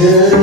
Yeah.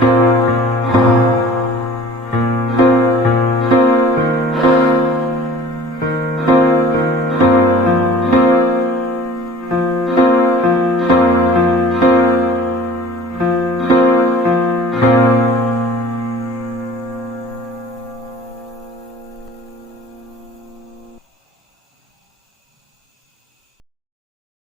thank you